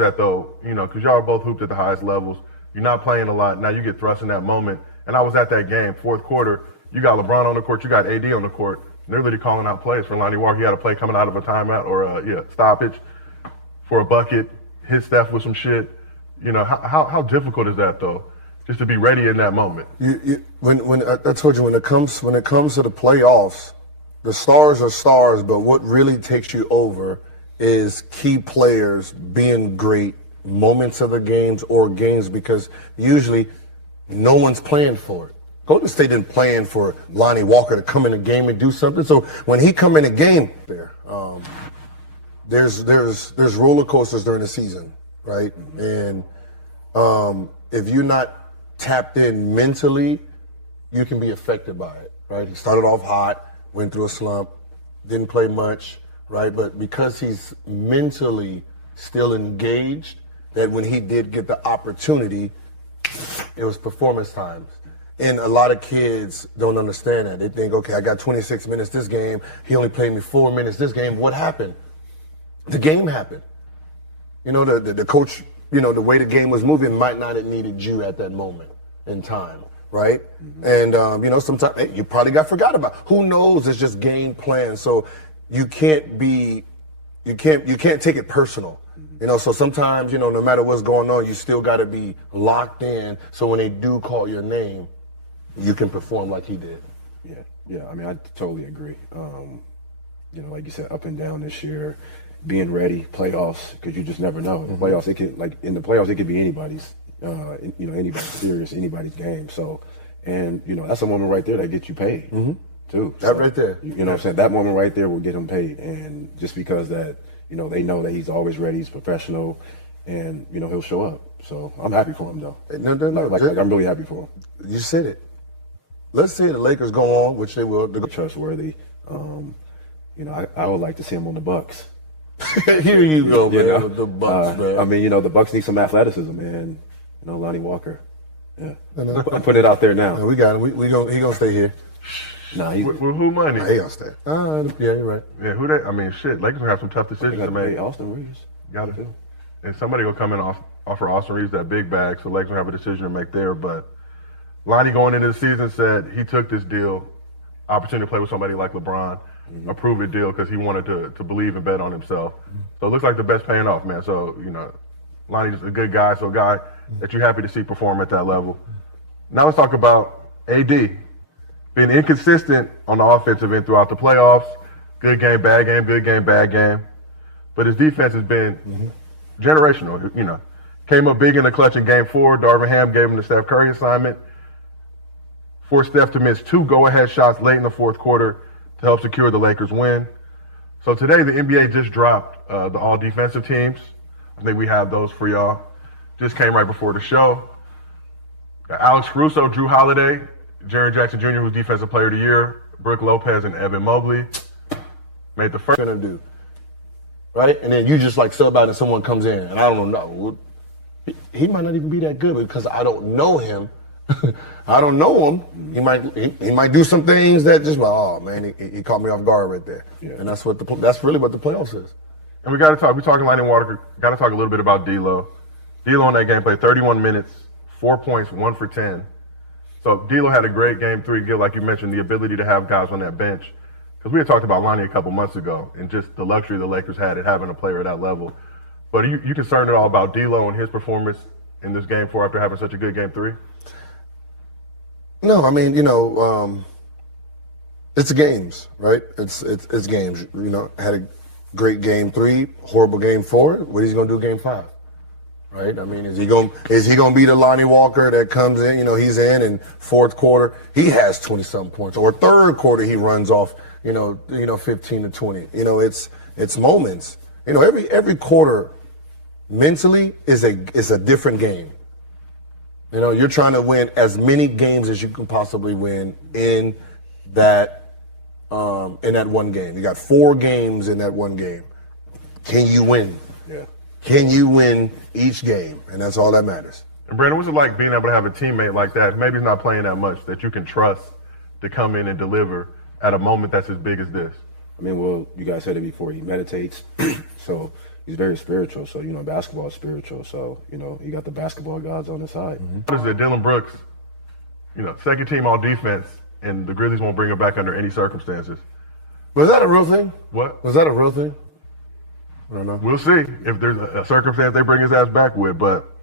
that though? You know, because y'all are both hooped at the highest levels. You're not playing a lot. Now you get thrust in that moment. And I was at that game, fourth quarter. You got LeBron on the court. You got AD on the court. They're literally calling out plays for Lonnie Walker. He had a play coming out of a timeout or stoppage for a bucket. Hit Steph with some shit. You know, how difficult is that though? Just to be ready in that moment. When I told you, when it comes to the playoffs, the stars are stars, but what really takes you over is key players being great, moments of the games or games, because usually no one's playing for it. Golden State didn't plan for Lonnie Walker to come in a game and do something. So when he come in a game, there's roller coasters during the season, right? And if you're not tapped in mentally, you can be affected by it, right? He started off hot, went through a slump, didn't play much, right? But because he's mentally still engaged, that when he did get the opportunity, it was performance times. And a lot of kids don't understand that. They think, okay, I got 26 minutes this game. He only played me 4 minutes this game. What happened? The game happened. You know, the coach, you know, the way the game was moving might not have needed you at that moment in time, right? Mm-hmm. And, you know, sometimes you probably got forgot about. Who knows? It's just game plan. So you can't take it personal. You know, so sometimes, you know, no matter what's going on, you still got to be locked in. So when they do call your name, you can perform like he did. Yeah. I mean, I totally agree. You know, like you said, up and down this year, being ready, playoffs, because you just never know. In the playoffs, in the playoffs, it could be anybody's, you know, anybody's series, anybody's game. So, and you know, that's a moment right there that gets you paid too. That right there. You know what I'm saying? That moment right there will get him paid, and just because that. You know, they know that he's always ready, he's professional, and, you know, he'll show up. So I'm happy for him, though. No. Like I'm really happy for him. You said it. Let's see the Lakers go on, which they will. They're trustworthy. You know, I would like to see him on the Bucks. Here you go, man, you know? with the Bucks, man. I mean, you know, the Bucks need some athleticism, and, you know, Lonnie Walker. Yeah. I'm putting it out there now. Yeah, we got him. He gonna stay here. Nah, with who money? Nah, he gonna stay. Yeah, you're right. Yeah, who they? I mean, shit. Lakers gonna have some tough decisions to make. Austin Reeves. Got to do. And somebody will come in and offer Austin Reeves that big bag, so Lakers will have a decision to make there. But Lonnie going into the season said he took this deal, opportunity to play with somebody like LeBron, a prove-it deal because he wanted to believe and bet on himself. So it looks like the best paying off, man. So, you know, Lonnie's a good guy, so a guy that you're happy to see perform at that level. Now let's talk about AD. Been inconsistent on the offensive end throughout the playoffs. Good game, bad game, good game, bad game. But his defense has been generational. You know, came up big in the clutch in Game 4. Darvin Ham gave him the Steph Curry assignment. Forced Steph to miss 2 go-ahead shots late in the fourth quarter to help secure the Lakers' win. So today the NBA just dropped the all-defensive teams. I think we have those for y'all. Just came right before the show. Got Alex Caruso, Drew Holiday, Jaren Jackson Jr., who's Defensive Player of the Year, Brooke Lopez, and Evan Mobley. Made the first. Gonna do, right? And then you just like sub out and someone comes in, and I don't know. He might not even be that good because I don't know him. I don't know him. He might do some things that just oh man, he caught me off guard right there. Yeah. And that's really what the playoffs is. And we got to talk. We're talking Lonnie Walker. Got to talk a little bit about D'Lo. D'Lo in that game played 31 minutes, 4 points, 1 for 10. So D'Lo had a great game 3, Gil, like you mentioned, the ability to have guys on that bench. Because we had talked about Lonnie a couple months ago and just the luxury the Lakers had at having a player at that level. But are you concerned at all about D'Lo and his performance in this game 4 after having such a good game 3? No, I mean, you know, it's games, right? It's games. You know, had a great game 3, horrible game 4. What is he gonna do game 5? Right? I mean, is he gonna be the Lonnie Walker that comes in? You know, he's in fourth quarter he has 20-something points, or third quarter he runs off, you know, 15 to 20. You know, it's moments. You know, every quarter mentally is a different game. You know, you're trying to win as many games as you can possibly win in that one game. You got 4 games in that one game. Can you win? Yeah. Can you win each game? And that's all that matters. And Brandon, what's it like being able to have a teammate like that, maybe he's not playing that much, that you can trust to come in and deliver at a moment that's as big as this? I mean, well, you guys said it before, he meditates. So, he's very spiritual. So, you know, basketball is spiritual. So, you know, you got the basketball gods on his side. What is it, Dylan Brooks, you know, second team all defense, and the Grizzlies won't bring him back under any circumstances. Was that a real thing? What? Was that a real thing? I don't know. We'll see if there's a circumstance they bring his ass back with, but.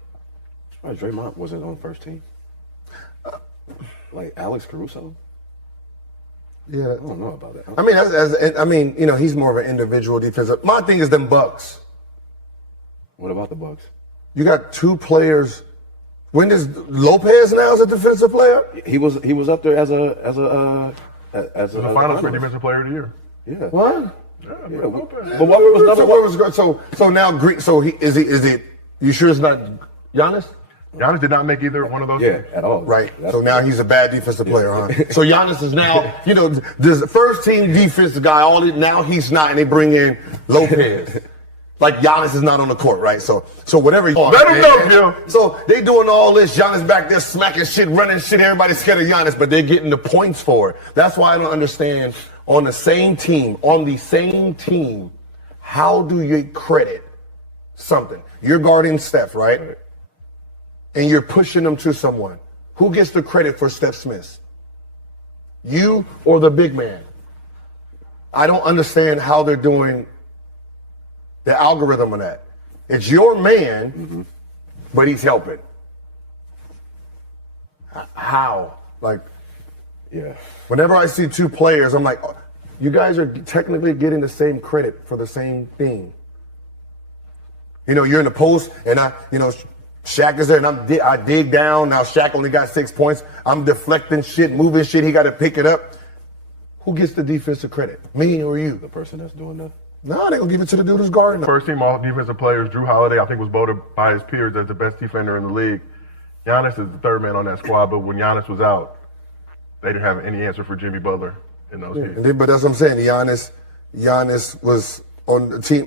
Draymond wasn't on first team. Like Alex Caruso. Yeah. I don't know about that. I mean, I mean, you know, he's more of an individual defensive. My thing is them Bucks. What about the Bucks? You got two players. When does Lopez now as a defensive player? He was up there as a The finals for defensive player of the year. Yeah. What? Yeah, Lopez. But what was another one? So now Greek. So is it? You sure it's not Giannis? Giannis did not make either one of those. Yeah, teams. at all. Right. So now he's a bad defensive player, huh? So Giannis is now, you know, this first team defensive guy. Now he's not, and they bring in Lopez. Like Giannis is not on the court, right? So whatever. Let him know, Gil. So they doing all this. Giannis back there smacking shit, running shit. Everybody's scared of Giannis, but they're getting the points for it. That's why I don't understand. On the same team, how do you credit something? You're guarding Steph, right? And you're pushing them to someone. Who gets the credit for Steph Smith? You or the big man? I don't understand how they're doing the algorithm on that. It's your man, but he's helping. How? Like, Yeah. whenever I see two players, I'm like, you guys are technically getting the same credit for the same thing. You know, you're in the post, and Shaq is there, and I dig down. Now Shaq only got 6 points. I'm deflecting shit, moving shit. He got to pick it up. Who gets the defensive credit? Me or you? The person that's doing that. No, they gonna give it to the dude who's guarding. First team all defensive players, Drew Holiday, I think, was voted by his peers as the best defender in the league. Giannis is the third man on that squad, but when Giannis was out, they didn't have any answer for Jimmy Butler in those games. But that's what I'm saying. Giannis was on the team.